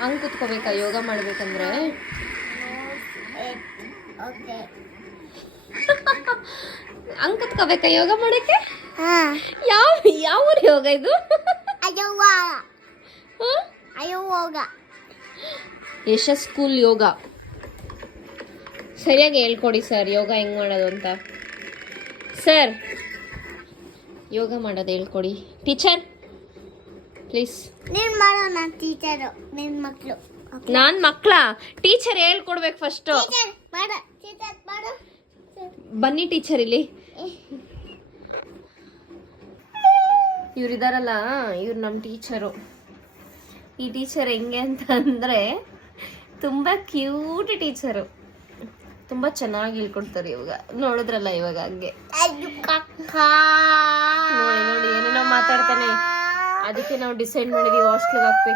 ಹಂಗೆ ಕುತ್ಕೋಬೇಕಾ ಯೋಗ ಮಾಡ್ಬೇಕಂದ್ರೆ? ಹಂಗೆ ಕುತ್ಕೋಬೇಕಾ ಯೋಗ ಮಾಡಕ್ಕೆ? ಯಾವ ಯೋಗ ಇದು? ಯಶಸ್ ಸ್ಕೂಲ್ ಯೋಗ. ಸರಿಯಾಗಿ ಹೇಳ್ಕೊಡಿ ಸರ್ ಯೋಗ ಹೆಂಗ್ ಮಾಡೋದು ಅಂತ. ಸರ್ ಯೋಗ ಮಾಡೋದು ಹೇಳ್ಕೊಡಿ ಟೀಚರ್ ಪ್ಲೀಸ್. ನಾನ್ ಮಕ್ಳ ಟೀಚರ್ ಹೇಳ್ಕೊಡ್ಬೇಕು ಫಸ್ಟ್. ಬನ್ನಿ ಟೀಚರ್ ಇಲ್ಲಿ. ಇವ್ರಿದಾರಲ್ಲ ಇವ್ರು ನಮ್ಮ ಟೀಚರು. ಈ ಟೀಚರ್ ಹೆಂಗೆ ಅಂತ ಅಂದ್ರೆ ತುಂಬಾ ಕ್ಯೂಟ್ ಟೀಚರು. ತುಂಬಾ ಚೆನ್ನಾಗಿ ಹೇಳ್ಕೊಡ್ತಾರೆ. ಇವಾಗ ನೋಡಿದ್ರಲ್ಲ ಇವಾಗ ಹಂಗೆ ನೋಡಿ ಏನೇನೋ ಮಾತಾಡ್ತಾನೆ. ಅದಕ್ಕೆ ನಾವು ಡಿಸೈಡ್ ಮಾಡಿದೀವಿ ಹಾಸ್ಟೆಲ್ಗೆ ಹಾಕ್ಬೇಕು.